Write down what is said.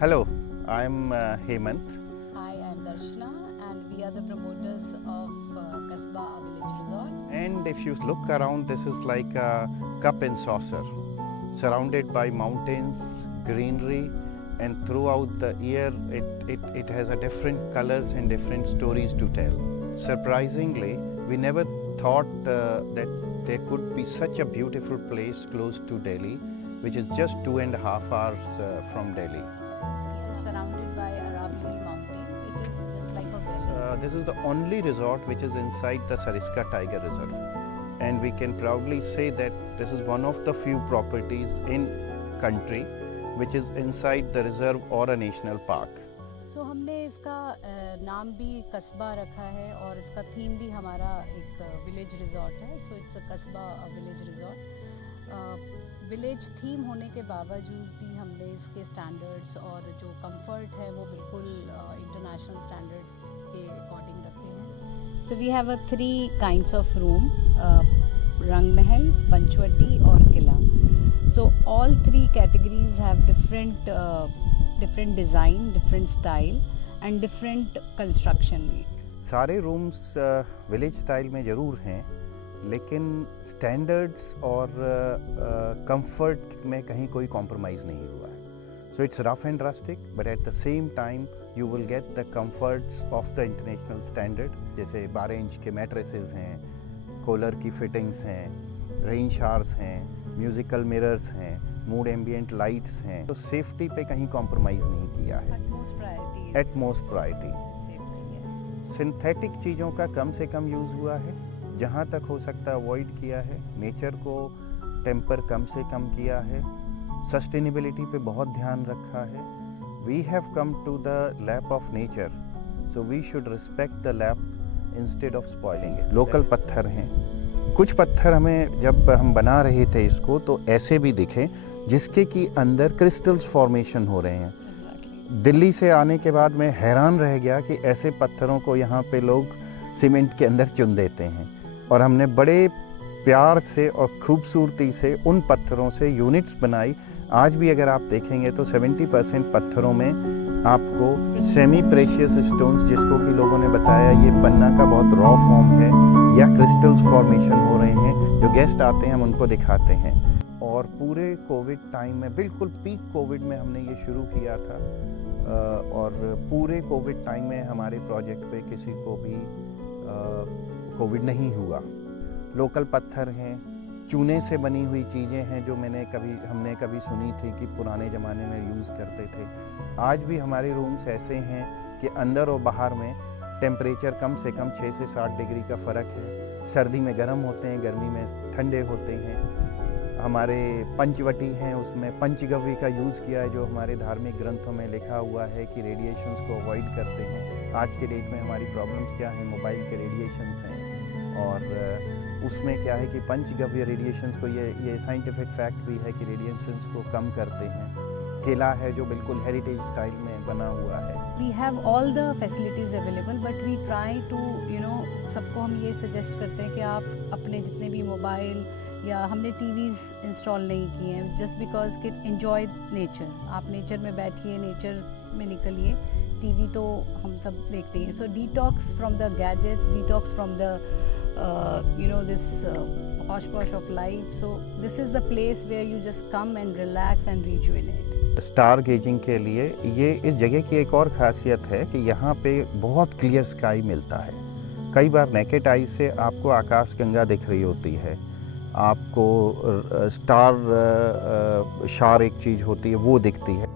Hello, I'm Hemant. Hi, I'm Darshana, and we are the promoters of Kasba Village Resort. And if you look around, this is like a cup and saucer, surrounded by mountains, greenery, and throughout the year it has a different colors and different stories to tell. Surprisingly, we never thought that there could be such a beautiful place close to Delhi, which is just 2.5 hours from Delhi. It is surrounded by Aravalli Mountains. It is just like a valley. This is the only resort which is inside the Sariska Tiger Reserve, and we can proudly say that this is one of the few properties in country which is inside the reserve or a national park. So हमने इसका नाम भी कस्बा रखा है और इसका theme भी हमारा एक विलेज रिजॉर्ट है. सो इट्स अ कस्बा विलेज रिजॉर्ट. विलेज थीम होने के बावजूद भी हमने इसके स्टैंडर्ड्स और जो कंफर्ट है वो बिल्कुल इंटरनेशनल स्टैंडर्ड के अकॉर्डिंग रखे हैं. So we have 3 kinds of room, Rang Mahal, Panchvati और किला. So all 3 categories have different design, different style and different construction. सारे रूम्स विलेज स्टाइल में ज़रूर हैं, लेकिन स्टैंडर्ड्स और कंफर्ट में कहीं कोई कॉम्प्रोमाइज़ नहीं हुआ है. So it's rough and rustic, but at the same time you will get the comforts of the international standard. जैसे 12 इंच के मैट्रेसेस हैं, कूलर की फिटिंग्स हैं, रेन शावर्स हैं, म्यूज़िकल मिरर्स हैं, मूड एम्बियंट लाइट्स हैं. तो सेफ्टी पे कहीं कॉम्प्रोमाइज़ नहीं किया है. At most priority. सिंथेटिक चीज़ों का कम से कम यूज़ हुआ है, जहाँ तक हो सकता अवॉइड किया है. नेचर को टेम्पर कम से कम किया है. सस्टेनेबिलिटी पे बहुत ध्यान रखा है. We have come to the lap of nature, so we should respect the lap instead of spoiling it. Local पत्थर हैं. कुछ पत्थर हमें जब हम बना रहे थे इसको तो ऐसे भी दिखे जिसके कि अंदर क्रिस्टल्स फॉर्मेशन हो रहे हैं. दिल्ली से आने के बाद मैं हैरान रह गया कि ऐसे पत्थरों को यहाँ पे लोग सीमेंट के अंदर चुन देते हैं, और हमने बड़े प्यार से और खूबसूरती से उन पत्थरों से यूनिट्स बनाई. आज भी अगर आप देखेंगे तो 70% पत्थरों में आपको सेमी प्रेशियस स्टोन्स, जिसको कि लोगों ने बताया ये पन्ना का बहुत रॉ फॉर्म है या क्रिस्टल्स फॉर्मेशन हो रहे हैं. जो गेस्ट आते हैं हम उनको दिखाते हैं. और पूरे कोविड टाइम में, बिल्कुल पीक कोविड में हमने ये शुरू किया था, और पूरे कोविड टाइम में हमारे प्रोजेक्ट पे किसी को भी कोविड नहीं हुआ. लोकल पत्थर हैं, चूने से बनी हुई चीज़ें हैं जो हमने कभी सुनी थी कि पुराने ज़माने में यूज़ करते थे. आज भी हमारे रूम्स ऐसे हैं कि अंदर और बाहर में टेम्परेचर कम से कम 6 से 7 डिग्री का फ़र्क है. सर्दी में गर्म होते हैं, गर्मी में ठंडे होते हैं. हमारे पंचवटी हैं, उसमें पंचगव्य का यूज़ किया है, जो हमारे धार्मिक ग्रंथों में लिखा हुआ है कि रेडिएशंस को अवॉइड करते हैं. आज के डेट में हमारी प्रॉब्लम्स क्या हैं? मोबाइल के रेडिएशंस हैं, और उसमें क्या है कि पंचगव्य रेडिएशंस को, ये साइंटिफिक फैक्ट भी है कि रेडिएशंस को कम करते हैं. किला है जो बिल्कुल हेरिटेज स्टाइल में बना हुआ है. We have all the facilities available, but we try to सबको हम ये सजेस्ट करते हैं कि आप अपने जितने भी मोबाइल, या हमने टीवीज़ इंस्टॉल नहीं किए हैं, जस्ट बिकॉज कि एंजॉय नेचर. आप नेचर में बैठिए, नेचर में निकलिए. टीवी तो हम सब देखते हैं. So detox from the gadgets, detox from the this hosh-posh of life. So this is the place where you just come and relax and rejuvenate. Star gazing के लिए ये इस जगह की एक और ख़ासियत है कि यहाँ पे बहुत क्लियर स्काई मिलता है. कई बार नेकेड आई से आपको आकाश गंगा दिख रही होती है, आपको स्टार शार एक चीज़ होती है वो दिखती है.